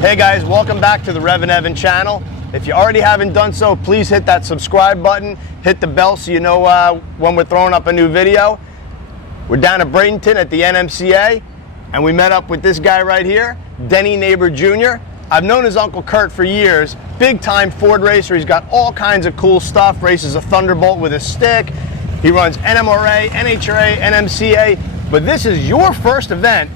Hey guys, welcome back to the REVan channel. If you already haven't done so, please hit that subscribe button, hit the bell so you know when we're throwing up a new video. We're down at Bradenton at the NMCA, and we met up with this guy right here, Denny Neighbor Jr. I've known his Uncle Kurt for years, big time Ford racer. He's got all kinds of cool stuff, races a Thunderbolt with a stick. He runs NMRA, NHRA, NMCA, but this is your first event,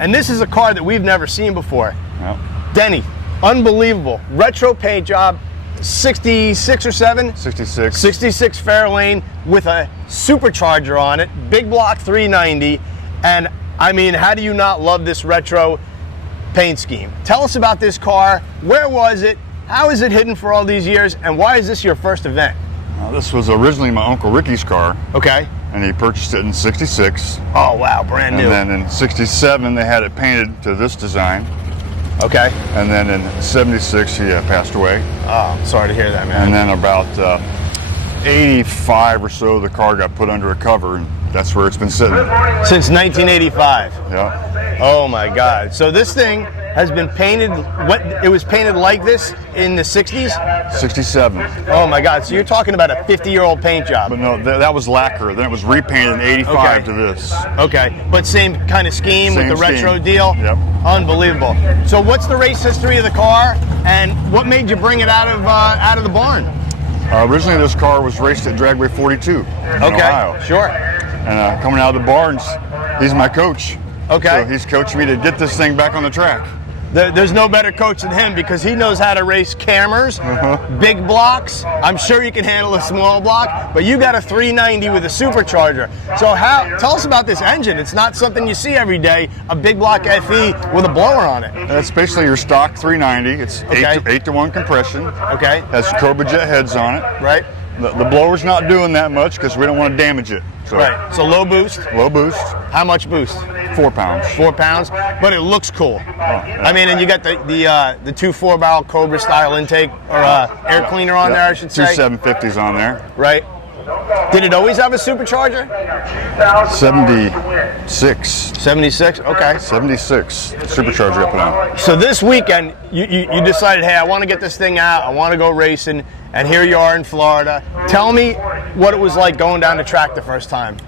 and this is a car that we've never seen before. Yep. Denny, unbelievable. Retro paint job, 66 or 7? 66. 66 Fairlane with a supercharger on it, big block 390. And I mean, how do you not love this retro paint scheme? Tell us about this car. Where was it? How is it hidden for all these years? And why is this your first event? This was originally my Uncle Ricky's car. Okay. And he purchased it in 66. Oh, wow, brand new. And then in 67, they had it painted to this design. Okay. And then in 76, he passed away. Oh, sorry to hear that, man. And then about 85 or so, the car got put under a cover, and that's where it's been sitting. Since 1985. Yeah. Oh my God. So this thing has been painted, it was painted like this in the 60s? 67. Oh my God. So you're talking about a 50-year-old paint job. But no, that was lacquer. Then it was repainted in 85 to this. Okay. But same kind of scheme Same with the retro scheme. deal? Yep. Unbelievable. So what's the race history of the car, and what made you bring it out of the barn? Originally, this car was raced at Dragway 42 in Ohio. Sure. And coming out of the barns, he's my coach. Okay. So he's coaching me to get this thing back on the track. There's no better coach than him because he knows how to race cameras, big blocks. I'm sure you can handle a small block, but you got a 390 with a supercharger. So tell us about this engine. It's not something you see every day, a big block FE with a blower on it. That's basically your stock 390. It's 8 to 1 compression. Okay. Has Cobra Jet heads on it. Right. The blower's not doing that much because we don't want to damage it. So, right. So low boost. Low boost. How much boost? 4 pounds. 4 pounds, but it looks cool. Yeah. I mean, and you got the two 4-barrel Cobra style intake or air cleaner on there, I should say. Two 750s on there. Right. Did it always have a supercharger? 76. 76. Okay. 76 supercharger up and down. So this weekend, you decided, hey, I want to get this thing out. I want to go racing, and here you are in Florida. Tell me what it was like going down the track the first time.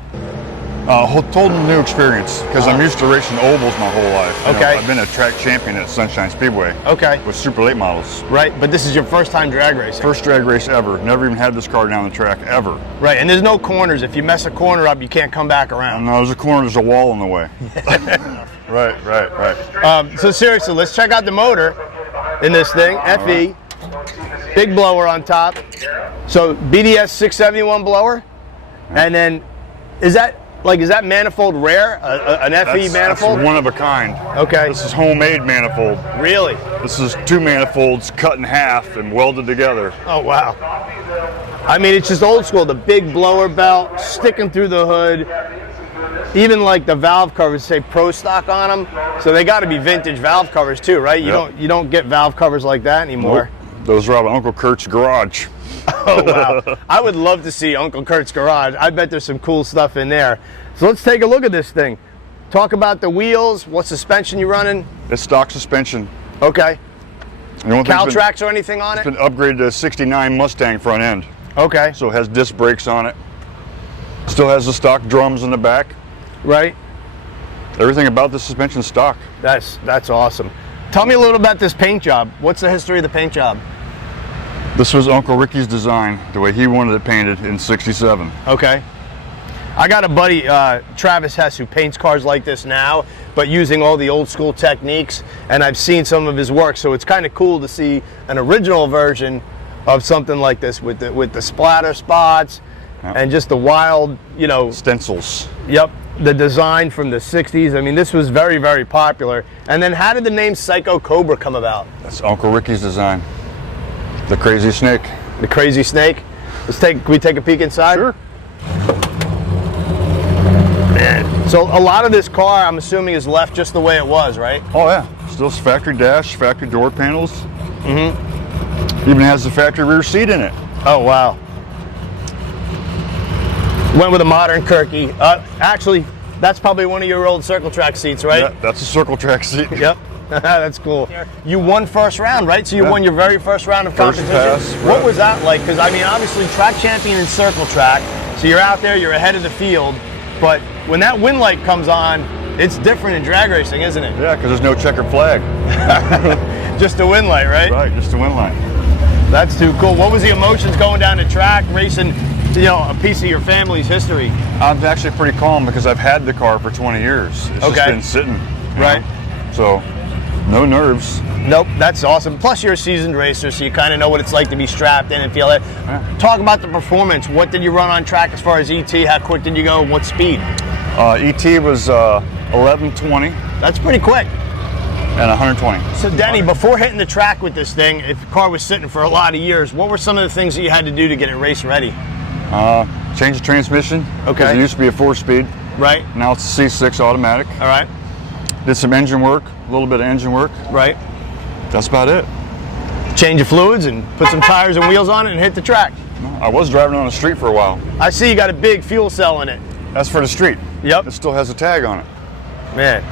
Total new experience because I'm used to racing ovals my whole life. You know, Okay. I've been a track champion at Sunshine Speedway. Okay. With super late models. Right, but this is your first time drag racing. First drag race ever. Never even had this car down the track ever. Right, and there's no corners. If you mess a corner up, you can't come back around. No, there's a corner, there's a wall in the way. Right. So seriously, let's check out the motor in this thing. FE, big blower on top. So BDS 671 blower, and then is that manifold rare? An FE manifold? That's one of a kind. Okay. This is homemade manifold. Really? This is 2 manifolds cut in half and welded together. Oh wow. I mean, it's just old school. The big blower belt sticking through the hood. Even like the valve covers say Pro Stock on them, so they got to be vintage valve covers too, right? You don't get valve covers like that anymore. Nope. Those are out of Uncle Kurt's garage. Oh wow. I would love to see Uncle Kurt's garage. I bet there's some cool stuff in there. So let's take a look at this thing. Talk about the wheels. What suspension you running? It's stock suspension. Okay. Cal tracks or anything on it? It's been upgraded to a 69 Mustang front end. Okay. So it has disc brakes on it. Still has the stock drums in the back. Right. Everything about the suspension stock. That's awesome. Tell me a little about this paint job. What's the history of the paint job? This was Uncle Ricky's design, the way he wanted it painted in 67. Okay. I got a buddy, Travis Hess, who paints cars like this now, but using all the old school techniques, and I've seen some of his work, so it's kind of cool to see an original version of something like this with the splatter spots and just the wild, stencils. Yep, the design from the 60s. I mean, this was very, very popular. And then how did the name Psycho Cobra come about? That's Uncle Ricky's design. The crazy snake. The crazy snake. Can we take a peek inside? Sure. Man. So a lot of this car, I'm assuming, is left just the way it was, right? Oh yeah. Still factory dash, factory door panels. Even has the factory rear seat in it. Oh wow. Went with a modern Kirky. Actually, that's probably one of your old circle track seats, right? Yeah, that's a circle track seat. Yep. That's cool. You won first round, right? So you won your very first round of First competition. pass, What right. was that like? Because I mean, obviously, track champion in circle track. So you're out there, you're ahead of the field. But when that win light comes on, it's different in drag racing, isn't it? Yeah, because there's no checkered flag. Just a win light, right? Right, just a win line. That's too cool. What was the emotions going down the track, racing, you know, a piece of your family's history? I'm actually pretty calm because I've had the car for 20 years. It's just been sitting. you Right. know? So, no nerves. Nope, that's awesome. Plus, you're a seasoned racer, so you kind of know what it's like to be strapped in and feel it. Yeah. Talk about the performance. What did you run on track as far as ET? How quick did you go? What speed? ET was 11:20 That's pretty quick. and 120. So, Denny, before hitting the track with this thing, if the car was sitting for a lot of years, what were some of the things that you had to do to get it race ready? Change the transmission. Okay. 'Cause it used to be a 4-speed. Right, Now it's a C6 automatic. all right, Did some engine work, a little bit of engine work. right. That's about it. Change your fluids and put some tires and wheels on it and hit the track. I was driving on the street for a while. I see you got a big fuel cell in it. That's for the street. Yep. It still has a tag on it. Man.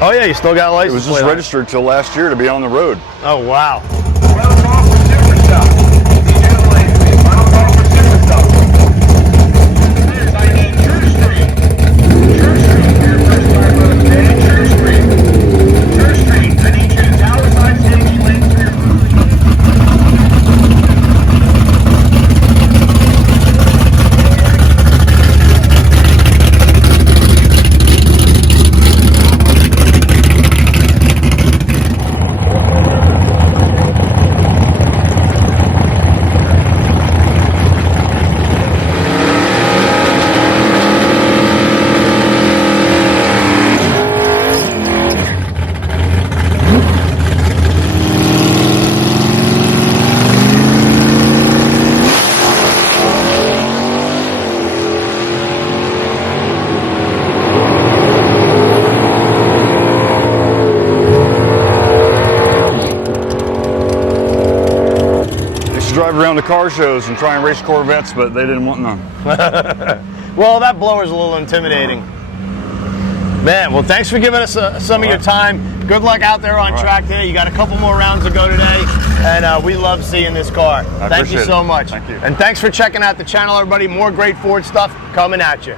Oh, yeah, you still got a It license was just plate on it. registered till last year to be on the road. Oh, wow. Final call for super stuff. Final call for super stuff. I need True Street. True Street, your first time on the day. True Street. True Street, I need you to tower side stage lane 3. Drive around the car shows and try and race Corvettes, but they didn't want none. Well, that blower's a little intimidating. Man, well, thanks for giving us some of your time. Good luck out there on track today. You got a couple more rounds to go today, and we love seeing this car. Thank you appreciate so it. much. Thank you. And thanks for checking out the channel, everybody. More great Ford stuff coming at you.